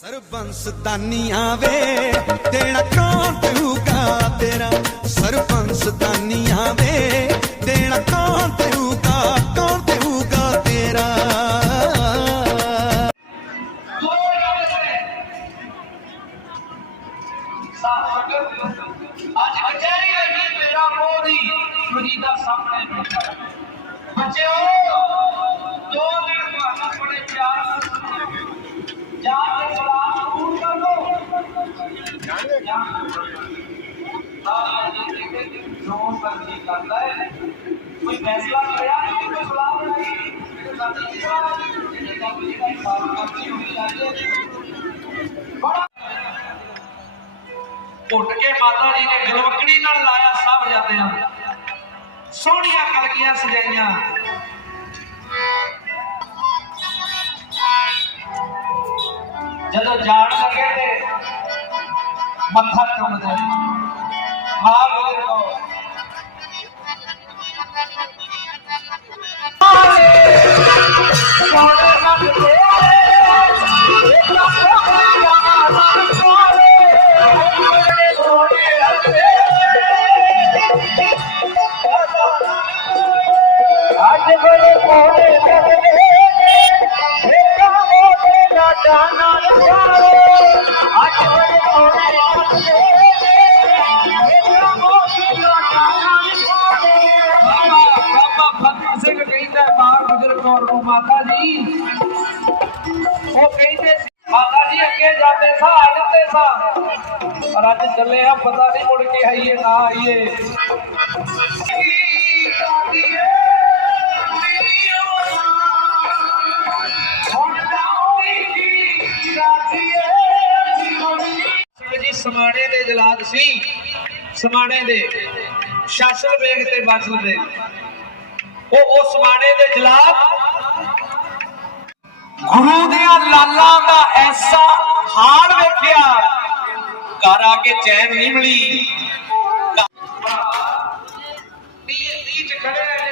ਸਰਪੰਚ ਦਾਨੀਆਂ ਵੇ ਦੇਣਾ ਕੌਣ ਤੂਗਾ ਤੇਰਾ? ਸਰਪੰਚ ਦਾਨੀਆਂ ਵੇ ਦੇਣਾ ਕੌਣ ਦੇਊਗਾ ਕੌਣ ਦੇਊਗਾ ਤੇਰਾ? ਅੱਜ ਕਚਹਿਰੀ ਲੱਗੀ ਮੇਰਾ ਮੋਦੀ ਮਜੀਦਾ ਸਾਹਮਣੇ। ਬੱਚਿਓ ਦੋ ਦਿਨ ਤੁਹਾਨੂੰ ਬੜੇ ਪਿਆਰ ਨਾਲ ਸੁਣਾਂਗੇ ਜਾਂ ਤੇ ਸਲਾਮ ਕਬੂਲ ਕਰ ਲਓ ਜਾਂ ਤਾਂ ਜੀ ਜੋ ਕਰਦਾ ਹੈ। ਕੋਈ ਫੈਸਲਾ ਲਿਆ ਨਹੀਂ, ਕੋਈ ਸਲਾਮ ਨਹੀਂ ਉੱਠ ਕੇ ਮਾਤਾ ਜੀ ਨੇ ਗਲਵਕੜੀ ਨਾਲ ਲਾਇਆ ਸਭ ਜਾਂਦਿਆਂ। ਸੋਹਣੀਆਂ ਕਲਗੀਆਂ ਸਜਾਈਆਂ। ਜਦੋਂ ਜਾਣ ਲੱਗੇ ਤੇ ਮੱਥਾ ਚੁੰਮਦੇ ਮਾਂ ਬੋਲੇ ਕੋ ਮਾਤਾ ਜੀ ਉਹ ਕਹਿੰਦੇ ਸੀ ਮਾਤਾ ਜੀ ਅੱਗੇ ਜਾਂਦੇ ਸਾਂ ਆ ਜਾਂਦੇ ਸਾਂ ਪਰ ਅੱਜ ਚੱਲੇ ਆ ਪਤਾ ਨਹੀਂ ਮੁੜ ਕੇ ਆਈਏ ਨਾ ਆਈਏ ਸਮਾਣੇ ਦੇ ਜਲਾਦ ਸੀ। ਸਮਾਣੇ ਦੇ ਸ਼ਾਸਨ ਵੇਗ ਤੇ ਬਾਦਲ ਦੇ। ਉਹ ਉਹ ਸਮਾਣੇ ਦੇ ਜਲਾਦ। ਗੁਰੂ ਦੀਆਂ ਲਾਲਾਂ ਦਾ ਐਸਾ ਹਾਲ ਵੇਖਿਆ, ਘਰ ਆ ਕੇ ਚੈਨ ਨਹੀਂ ਮਿਲੀ। ਤੀਹ ਤੀਹ ਚ ਖੜੇ ਰਹੇ ਨੇ।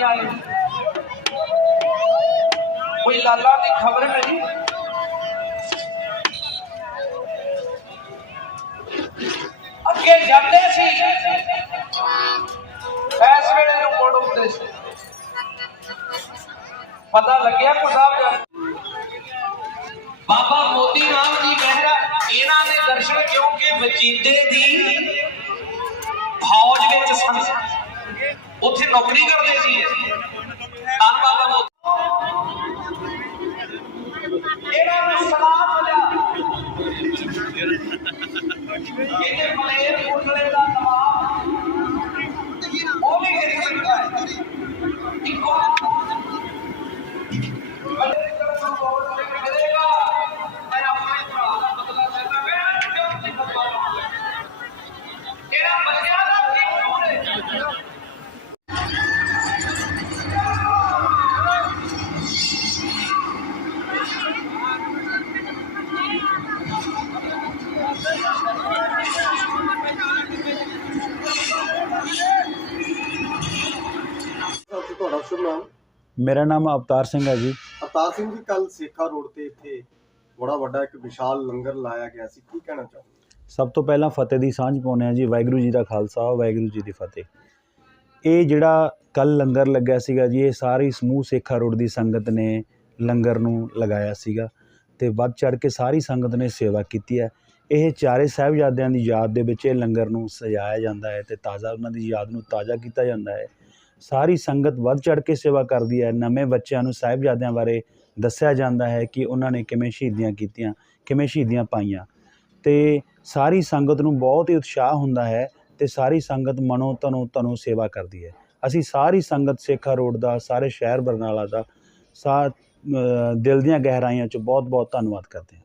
ਪਰ ਅੱਜ ਨਹੀਂ ਆਏ ਕੋਈ ਲਾਲਾ ਦੀ ਖਬਰ ਨਹੀਂ ਅੱਗੇ ਜਾਂਦੇ ਸੀ ਇਸ ਵੇਲੇ ਨੂੰ ਮੋੜ ਹੁੰਦੇ ਸੀ ਪਤਾ ਲੱਗਿਆ ਕੋ ਸਾਹਿਬ ਬਾਬਾ ਮੋਤੀ ਰਾਮ ਜੀ ਮਹਿਰਾ ਇਹਨਾਂ ਦੇ ਦਰਸ਼ਨ ਕਿਉਂਕਿ ਵਜੀਦੇ ਦੀ ਫੌਜ ਵਿੱਚ ਸਨ ਉੱਥੇ ਨੌਕਰੀ ਕਰਦੇ ਸੀ ਇਹ। ਧੰਨ ਬਾਬਾ ਸਭ ਨਾਮ? ਮੇਰਾ ਨਾਮ ਅਵਤਾਰ ਸਿੰਘ ਹੈ ਜੀ। ਅਵਤਾਰ ਸਿੰਘ ਜੀ ਕੱਲ ਸੇਖਾ ਰੋਡ ਤੇ ਇੱਥੇ ਬੜਾ ਵੱਡਾ ਇੱਕ ਵਿਸ਼ਾਲ ਲੰਗਰ ਲਾਇਆ ਗਿਆ ਸੀ। ਕੀ ਕਹਿਣਾ ਚਾਹੋਗੇ? ਸਭ ਤੋਂ ਪਹਿਲਾਂ ਫਤਿਹ ਦੀ ਸਾਂਝ ਪਾਉਂਦੇ ਹਾਂ ਜੀ। ਵਾਹਿਗੁਰੂ ਜੀ ਦਾ ਖਾਲਸਾ ਵਾਹਿਗੁਰੂ ਜੀ ਦੀ ਫਤਿਹ। ਇਹ ਜਿਹੜਾ ਕੱਲ ਲੰਗਰ ਲੱਗਿਆ ਸੀਗਾ ਜੀ ਇਹ ਸਾਰੀ ਸਮੂਹ ਸੇਖਾ ਰੋਡ ਦੀ ਸੰਗਤ ਨੇ ਲੰਗਰ ਨੂੰ ਲਗਾਇਆ ਸੀਗਾ ਤੇ ਵੱਧ ਚੜ ਕੇ ਸਾਰੀ ਸੰਗਤ ਨੇ ਸੇਵਾ ਕੀਤੀ ਹੈ। ਇਹ ਚਾਰੇ ਸਾਹਿਬਜ਼ਾਦਿਆਂ ਦੀ ਯਾਦ ਦੇ ਵਿੱਚ ਇਹ ਲੰਗਰ ਨੂੰ ਸਜਾਇਆ ਜਾਂਦਾ ਹੈ ਤੇ ਤਾਜ਼ਾ ਉਹਨਾਂ ਦੀ ਯਾਦ ਨੂੰ ਤਾਜ਼ਾ ਕੀਤਾ ਜਾਂਦਾ ਹੈ। ਸਾਰੀ ਸੰਗਤ ਵੱਧ ਚੜ ਕੇ ਸੇਵਾ ਕਰਦੀ ਹੈ। ਨਵੇਂ ਬੱਚਿਆਂ ਨੂੰ ਸਾਹਿਬਜ਼ਾਦਿਆਂ ਬਾਰੇ ਦੱਸਿਆ ਜਾਂਦਾ ਹੈ ਕਿ ਉਹਨਾਂ ਨੇ ਕਿਵੇਂ ਸ਼ਹੀਦੀਆਂ ਕੀਤੀਆਂ, ਕਿਵੇਂ ਸ਼ਹੀਦੀਆਂ ਪਾਈਆਂ। ਤੇ ਸਾਰੀ ਸੰਗਤ ਨੂੰ ਬਹੁਤ ਹੀ ਉਤਸ਼ਾਹ ਹੁੰਦਾ ਹੈ ਤੇ ਸਾਰੀ ਸੰਗਤ ਮਨੋ ਤਨੋ ਤਨੋ ਸੇਵਾ ਕਰਦੀ ਹੈ। ਅਸੀਂ ਸਾਰੀ ਸੰਗਤ ਸੇਖਾ ਰੋਡ ਦਾ, ਸਾਰੇ ਸ਼ਹਿਰ ਬਰਨਾਲਾ ਦਾ, ਸਾ ਦਿਲ ਦੀਆਂ ਗਹਿਰਾਈਆਂ 'ਚ ਬਹੁਤ ਬਹੁਤ ਧੰਨਵਾਦ ਕਰਦੇ ਹਾਂ।